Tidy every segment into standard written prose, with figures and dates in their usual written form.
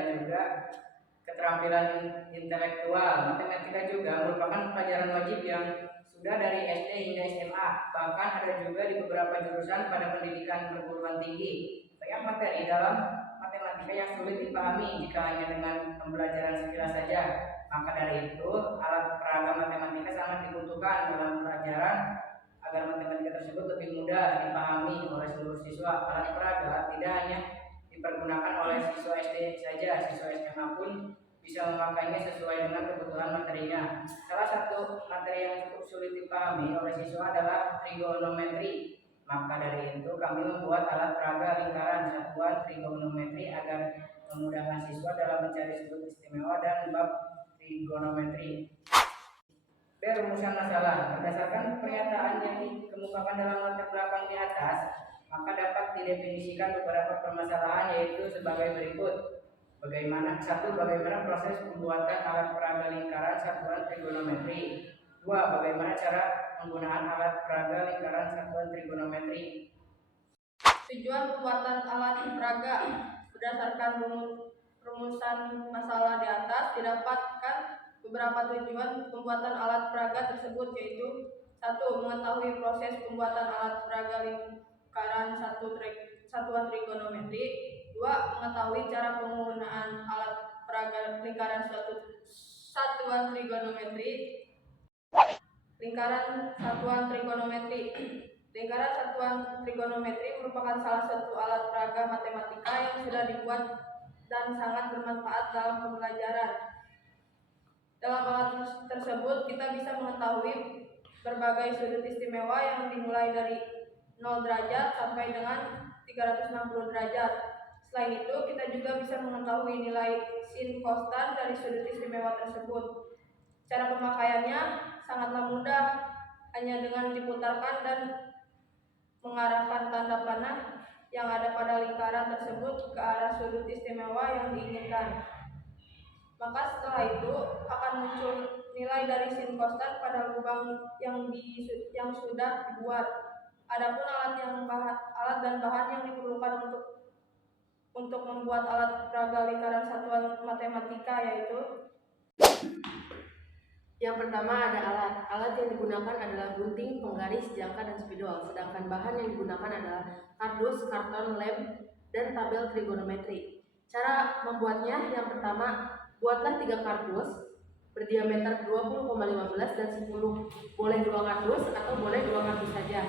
dan juga keterampilan intelektual. Matematika juga merupakan pelajaran wajib yang sudah dari SD hingga SMA, bahkan ada juga di beberapa jurusan pada pendidikan perguruan tinggi. Banyak materi dalam matematika yang sulit dipahami jika hanya dengan pembelajaran sekilas saja. Maka dari itu, alat peraga matematika sangat dibutuhkan dalam pelajaran agar matematika tersebut lebih mudah dipahami oleh seluruh siswa. Alat peraga tidak hanya dipergunakan oleh siswa SD saja, siswa SMA pun bisa memakainya sesuai dengan kebutuhan materinya. Salah satu materi yang cukup sulit dipahami oleh siswa adalah trigonometri. Maka dari itu kami membuat alat peraga lingkaran satuan trigonometri agar memudahkan siswa dalam mencari sudut istimewa dan bab trigonometri. B. Rumusan masalah. Berdasarkan pernyataan yang dikemukakan dalam latar belakang di atas, maka dapat didefinisikan beberapa permasalahan, yaitu sebagai berikut. Bagaimana proses pembuatan alat peraga lingkaran satuan trigonometri. 2. Bagaimana cara penggunaan alat peraga lingkaran satuan trigonometri. Tujuan pembuatan alat peraga. Berdasarkan rumusan masalah di atas didapatkan beberapa tujuan pembuatan alat peraga tersebut, yaitu 1. Mengetahui proses pembuatan alat peraga lingkaran satuan trigonometri. 2. Mengetahui cara penggunaan alat peraga lingkaran satuan trigonometri. Lingkaran satuan trigonometri. Lingkaran satuan trigonometri merupakan salah satu alat peraga matematika yang sudah dibuat dan sangat bermanfaat dalam pembelajaran. Dalam alat tersebut kita bisa mengetahui berbagai sudut istimewa yang dimulai dari 0 derajat sampai dengan 360 derajat. Selain itu, kita juga bisa mengetahui nilai sin konstan dari sudut istimewa tersebut. Cara pemakaiannya sangatlah mudah, hanya dengan diputarkan dan mengarahkan tanda panah yang ada pada lingkaran tersebut ke arah sudut istimewa yang diinginkan. Maka setelah itu akan muncul nilai dari sin konstan pada lubang yang sudah dibuat. Adapun alat dan bahan yang diperlukan untuk membuat alat peraga lingkaran satuan matematika, yaitu yang pertama ada alat. Alat yang digunakan adalah gunting, penggaris, jangka, dan spidol. Sedangkan bahan yang digunakan adalah kardus, karton, lem, dan tabel trigonometri. Cara membuatnya, yang pertama, buatlah 3 kardus berdiameter 20,15 dan 10. Boleh 2 kardus atau boleh 2 kardus saja.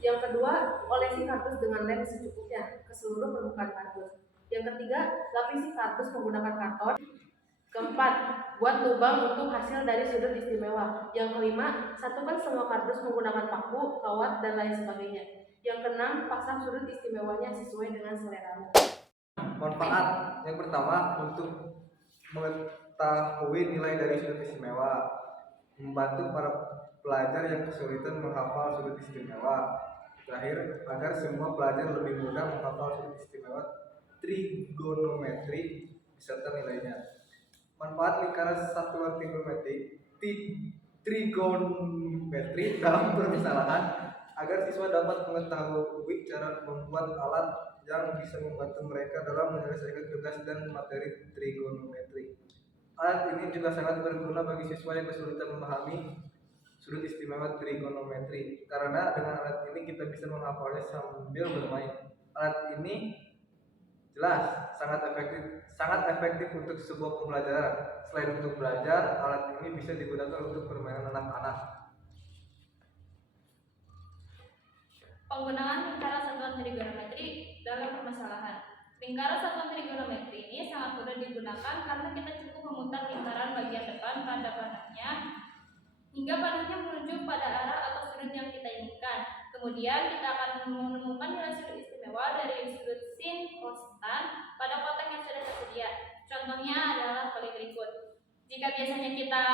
Yang kedua, olesi kardus dengan lem secukupnya ke seluruh permukaan kardus. Yang ketiga, lapisi kardus menggunakan karton. Keempat, buat lubang untuk hasil dari sudut istimewa. Yang kelima, satukan semua kardus menggunakan paku, kawat, dan lain sebagainya. Yang keenam, pasang sudut istimewanya sesuai dengan selera. Manfaat yang pertama, untuk mengetahui nilai dari sudut istimewa, membantu para pelajar yang kesulitan menghafal sudut istimewa. Terakhir, agar semua pelajar lebih mudah menghafal sudut istimewa trigonometri beserta nilainya. Manfaat lingkaran satuan trigonometri dalam permasalahan, agar siswa dapat mengetahui cara membuat alat yang bisa membantu mereka dalam menyelesaikan tugas dan materi trigonometri. Alat ini juga sangat berguna bagi siswa yang kesulitan memahami sudut istimewa trigonometri, karena dengan alat ini kita bisa menghafalnya sambil bermain. Alat ini jelas sangat efektif untuk sebuah pembelajaran. Selain untuk belajar, alat ini bisa digunakan untuk permainan anak-anak. Penggunaan lingkaran satuan trigonometri dalam permasalahan. Lingkaran satuan trigonometri ini sangat mudah digunakan karena kita cukup memutar lingkaran bagian depan pada panahnya hingga panahnya menuju pada arah atau sudut yang kita inginkan. Kemudian kita akan menemukan nilai sudut istimewa dari sudut sin konstan pada kotak yang sudah tersedia. Contohnya adalah sebagai berikut. Jika biasanya kita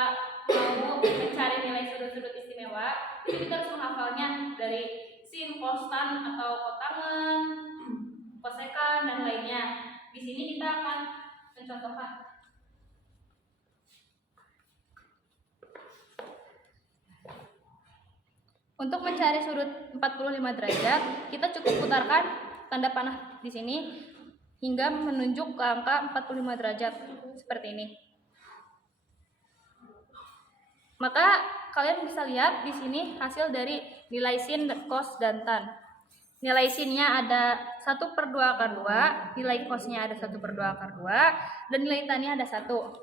mau mencari nilai sudut-sudut istimewa, jadi kita harus menghafalnya dari sin konstan atau kotangan, kosekan, dan lainnya. Di sini kita akan mencontohkan. Untuk mencari sudut 45 derajat, kita cukup putarkan tanda panah di sini hingga menunjuk ke angka 45 derajat seperti ini. Maka kalian bisa lihat di sini hasil dari nilai sin, cos, dan tan. Nilai sinnya ada 1/2 akar 2, nilai cosnya ada 1/2 akar 2, dan nilai tannya ada 1.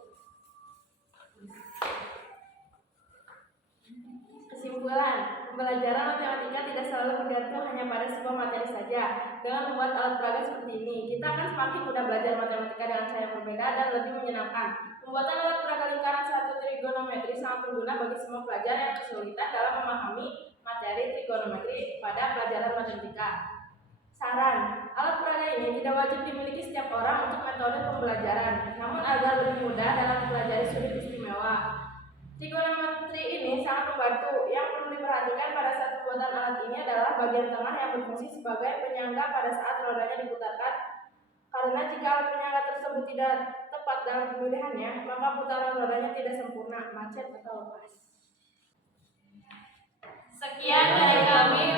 Kesimpulan, pembelajaran matematika tidak selalu bergantung hanya pada sebuah materi saja. Dengan membuat alat peraga seperti ini, kita akan semakin mudah belajar matematika dengan cara yang berbeda dan lebih menyenangkan. Pembuatan alat peraga lingkaran satu trigonometri sangat berguna bagi semua pelajar yang kesulitan dalam memahami materi trigonometri pada pelajaran matematika. Saran, alat peraga ini tidak wajib dimiliki setiap orang untuk metode pembelajaran, namun agar lebih mudah dalam mempelajari sudut istimewa. Trigonometri ini sangat membantu. Yang perlu diperhatikan pada saat pembuatan alat ini adalah bagian tengah yang berfungsi sebagai penyangga pada saat rodanya diputarkan. Karena jika alat penyangga tersebut tidak tepat dalam pemilihannya, maka putaran rodanya tidak sempurna, macet atau lepas. Sekian dari kami.